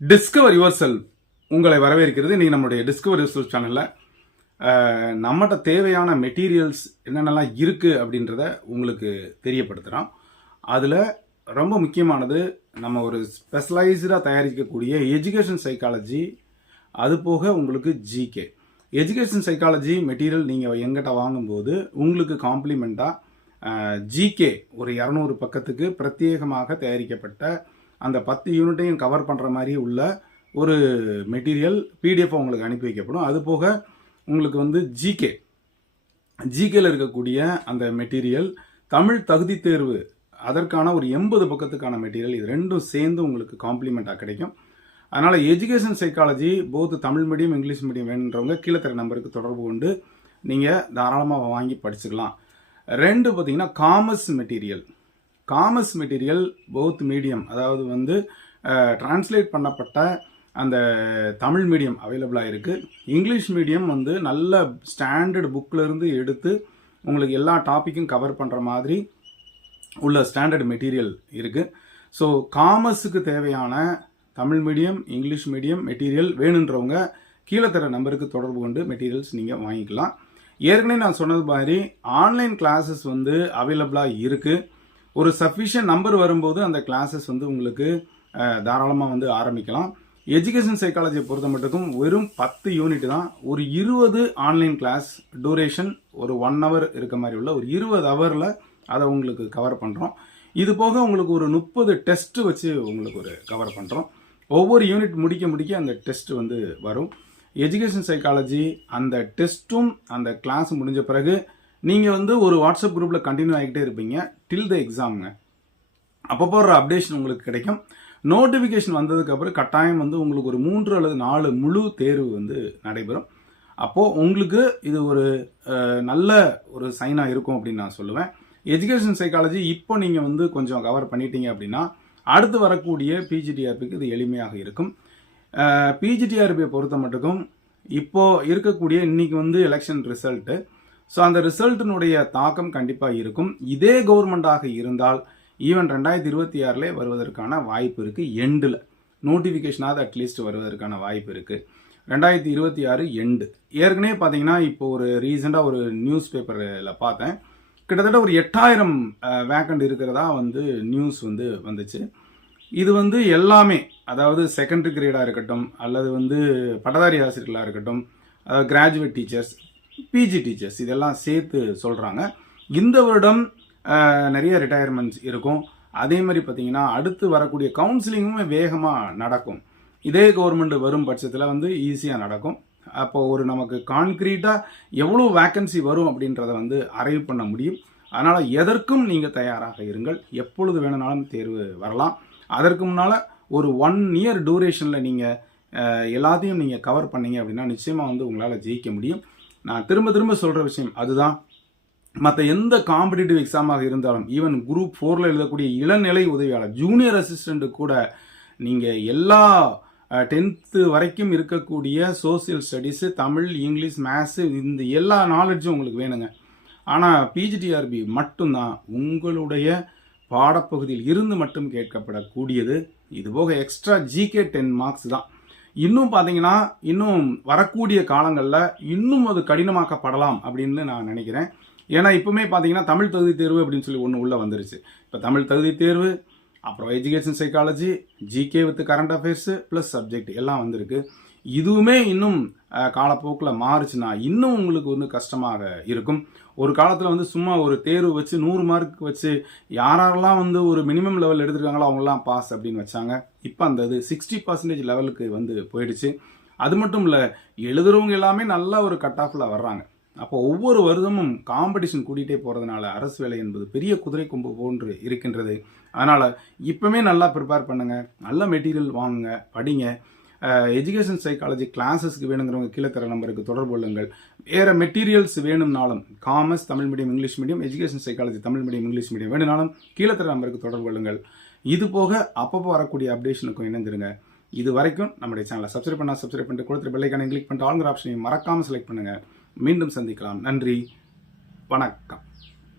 Discover your self உங்களை வரவேற்கிறது. இன்றைக்கி நம்மளுடைய டிஸ்கவர் யுவர் செல்ஃப் சேனலில் நம்மகிட்ட தேவையான மெட்டீரியல்ஸ் என்னென்னலாம் இருக்குது அப்படின்றத உங்களுக்கு தெரியப்படுத்துகிறோம். அதில் ரொம்ப முக்கியமானது நம்ம ஒரு ஸ்பெஷலைஸ்டாக தயாரிக்கக்கூடிய எஜுகேஷன் சைக்காலஜி, அது போக உங்களுக்கு ஜிகே. எஜுகேஷன் சைக்காலஜி மெட்டீரியல் நீங்கள் எங்கிட்ட வாங்கும்போது உங்களுக்கு காம்ப்ளிமெண்ட்டாக ஜிகே ஒரு 200 பக்கத்துக்கு பிரத்யேகமாக தயாரிக்கப்பட்ட அந்த 10 யூனிட்டையும் கவர் பண்ணுற மாதிரி உள்ள ஒரு மெட்டீரியல் பிடிஎஃப் உங்களுக்கு அனுப்பி வைக்கப்படும். அது போக உங்களுக்கு ஜிகேல இருக்கக்கூடிய அந்த மெட்டீரியல், தமிழ் தகுதி தேர்வு அதற்கான ஒரு 80 பக்கத்துக்கான மெட்டீரியல், இது ரெண்டும் சேர்ந்து உங்களுக்கு காம்ப்ளிமெண்ட்டாக கிடைக்கும். அதனால் education psychology both Tamil medium English medium வேணுன்றவங்க கீழே தர நம்பருக்கு தொடர்பு கொண்டு நீங்கள் தாராளமாக வாங்கி படிச்சுக்கலாம். ரெண்டு பார்த்தீங்கன்னா காமர்ஸ் மெட்டீரியல் போத் மீடியம், அதாவது டிரான்ஸ்லேட் பண்ணப்பட்ட அந்த தமிழ் மீடியம் அவைலபிளாக இருக்குது. இங்கிலீஷ் மீடியம் நல்ல ஸ்டாண்டர்ட் புக்கிலேருந்து எடுத்து உங்களுக்கு எல்லா டாப்பிக்கும் கவர் பண்ணுற மாதிரி உள்ள ஸ்டாண்டர்ட் மெட்டீரியல் இருக்குது. ஸோ காமர்ஸுக்கு தேவையான Tamil medium English medium material வேணுன்றவங்க கீழே தர நம்பருக்கு தொடர்பு கொண்டு மெட்டீரியல்ஸ் நீங்கள் வாங்கிக்கலாம். ஏற்கனவே நான் சொன்னது மாதிரி ஆன்லைன் கிளாஸஸ் அவைலபிளாக இருக்குது. ஒரு சஃபிஷியன்ட் நம்பர் வரும்போது அந்த கிளாஸஸ் உங்களுக்கு தாராளமாக ஆரம்பிக்கலாம். எஜுகேஷன் சைக்காலஜியை பொறுத்த மட்டுக்கும் வெறும் 10 யூனிட் தான். ஒரு 20 ஆன்லைன் கிளாஸ் டூரேஷன், ஒரு 1 hour இருக்க மாதிரி உள்ள ஒரு 20 ஹவரில் அதை உங்களுக்கு கவர் பண்ணுறோம். இது போக உங்களுக்கு ஒரு 30 டெஸ்ட்டு வச்சு உங்களுக்கு ஒரு கவர் பண்ணுறோம். ஒவ்வொரு யூனிட் முடிக்க அந்த டெஸ்ட் வரும். எஜுகேஷன் சைக்காலஜி அந்த டெஸ்ட்டும் அந்த கிளாஸ் முடிஞ்ச பிறகு நீங்கள் ஒரு வாட்ஸ்அப் குரூப்பில் கண்டினியூ ஆகிக்கிட்டே இருப்பீங்க டில் த எக்ஸாமுங்க. அப்போ போடுற அப்டேஷன் உங்களுக்கு கிடைக்கும். நோட்டிஃபிகேஷன் வந்ததுக்கப்புறம் கட்டாயம் உங்களுக்கு ஒரு 3 அல்லது 4 முழு தேர்வு நடைபெறும். அப்போது உங்களுக்கு இது ஒரு நல்ல ஒரு சைனாக இருக்கும் அப்படின்னு நான் சொல்லுவேன். எஜுகேஷன் சைக்காலஜி இப்போ நீங்கள் கொஞ்சம் கவர் பண்ணிட்டீங்க அப்படின்னா அடுத்து வரக்கூடிய பிஜிடிஆர்பிக்கு இது எளிமையாக இருக்கும். பிஜிடிஆர்பியை பொறுத்த மட்டுக்கும் இப்போது இருக்கக்கூடிய இன்னைக்கு எலெக்ஷன் ரிசல்ட்டு, ஸோ அந்த ரிசல்ட்டினுடைய தாக்கம் கண்டிப்பாக இருக்கும். இதே கவர்மெண்ட்டாக இருந்தால் ஈவன் 2026 வருவதற்கான வாய்ப்பு இருக்குது. எண்டில் நோட்டிஃபிகேஷனாவது அட்லீஸ்ட் வருவதற்கான வாய்ப்பு இருக்குது. 2026 எண்டு. ஏற்கனவே பார்த்தீங்கன்னா இப்போ ஒரு ரீசெண்டாக ஒரு நியூஸ் பேப்பரில் பார்த்தேன், கிட்டத்தட்ட ஒரு 8000 வேக்கண்ட் இருக்கிறதா நியூஸ் வந்துச்சு. இது எல்லாமே, அதாவது செகண்டரி கிரேடாக இருக்கட்டும் அல்லது பட்டதாரி ஆசிரியர்களாக இருக்கட்டும், அதாவது கிராஜுவேட் டீச்சர்ஸ், பிஜி டீச்சர்ஸ், இதெல்லாம் சேர்த்து சொல்கிறாங்க. இந்த வருடம் நிறைய ரிட்டையர்மெண்ட்ஸ் இருக்கும். அதே மாதிரி பார்த்தீங்கன்னா அடுத்து வரக்கூடிய கவுன்சிலிங்குமே வேகமாக நடக்கும். இதே கவர்மெண்ட் வரும் பட்சத்தில் ஈஸியாக நடக்கும். அப்போ ஒரு நமக்கு கான்க்ரீட்டாக எவ்வளோ வேக்கன்சி வரும் அப்படின்றத அரைவ் பண்ண முடியும். அதனால் எதற்கும் நீங்கள் தயாராக இருங்கள். எப்பொழுது வேணுனாலும் தேர்வு வரலாம். அதற்கு முன்னால் ஒரு 1 year டூரேஷனில் நீங்கள் எல்லாத்தையும் நீங்கள் கவர் பண்ணீங்க அப்படின்னா நிச்சயமாக உங்களால் ஜெயிக்க முடியும். நான் திரும்ப சொல்கிற விஷயம் அதுதான். மற்ற எந்த காம்படிட்டிவ் எக்ஸாமாக இருந்தாலும், ஈவன் குரூப் 4 எழுதக்கூடிய இளநிலை உதவியாளர், ஜூனியர் அசிஸ்டண்ட்டு கூட நீங்கள் எல்லா 10th வரைக்கும் இருக்கக்கூடிய social studies, Tamil, English, maths, இந்த எல்லா நாலேஜும் உங்களுக்கு வேணுங்க. ஆனால் பிஜிடிஆர்பி மட்டும்தான் உங்களுடைய பாடப்பகுதியில் இருந்து மட்டும் கேட்கப்படக்கூடியது. இதுபோக எக்ஸ்ட்ரா ஜிகே 10 மார்க்ஸ் தான். இன்னும் பார்த்தீங்கன்னா இன்னும் வரக்கூடிய காலங்களில் இன்னும் அது கடினமாக்கப்படலாம் அப்படின்னு நான் நினைக்கிறேன். ஏன்னா இப்பவுமே பார்த்தீங்கன்னா தமிழ் தகுதி தேர்வு அப்படின்னு சொல்லி ஒன்று உள்ளே வந்துருச்சு. இப்போ தமிழ் தகுதி தேர்வு, அப்புறம் education psychology, GK with current affairs plus subject எல்லாம் வந்திருக்கு. இதுவுமே இன்னும் காலப்போக்கில் மாறுச்சுன்னா இன்னும் உங்களுக்கு கஷ்டமாக இருக்கும். ஒரு காலத்தில் சும்மா ஒரு தேர்வு வச்சு 100 மார்க் வச்சு யாரெல்லாம் ஒரு மினிமம் லெவல் எடுத்துருக்காங்களோ அவங்களாம் பாஸ் அப்படின்னு வச்சாங்க. இப்போ அந்த இது 60% லெவலுக்கு போயிடுச்சு. அது மட்டும் இல்லை, எழுதுறவங்க எல்லாமே நல்ல ஒரு கட் ஆஃபில் வர்றாங்க. அப்போ ஒவ்வொரு வருடமும் காம்படிஷன் கூட்டிகிட்டே போகிறதுனால அரசு வேலை என்பது பெரிய குதிரை கொம்பு போன்று இருக்கின்றது. அதனால் இப்போவே நல்லா ப்ரிப்பேர் பண்ணுங்கள், நல்ல மெட்டீரியல் வாங்குங்க, படிங்க. எஜுகேஷன் சைக்காலஜி கிளாஸஸ்க்கு வேணுங்கிறவங்க கீழே தர நம்பருக்கு தொடர்பு கொள்ளுங்கள். வேறு மெட்டீரியல்ஸ் வேணும்னாலும் commerce Tamil medium English medium, education psychology Tamil medium English medium வேணும்னாலும் கீழே தர நம்பருக்கு தொடர்பு கொள்ளுங்கள். இது போக அப்பப்போ வரக்கூடிய அப்டேஷனுக்கும் இணைந்துருங்க. இது வரைக்கும் நம்முடைய சேனலை சப்ஸ்கிரைப் பண்ணிட்டு கொடுத்துட்டு பெல் ஐகானை கிளிக் பண்ணிட்டு ஆளுங்கிற ஆப்ஷனையும் மறக்காமல் செலக்ட் பண்ணுங்கள். மீண்டும் சந்திக்கலாம். நன்றி, வணக்கம்.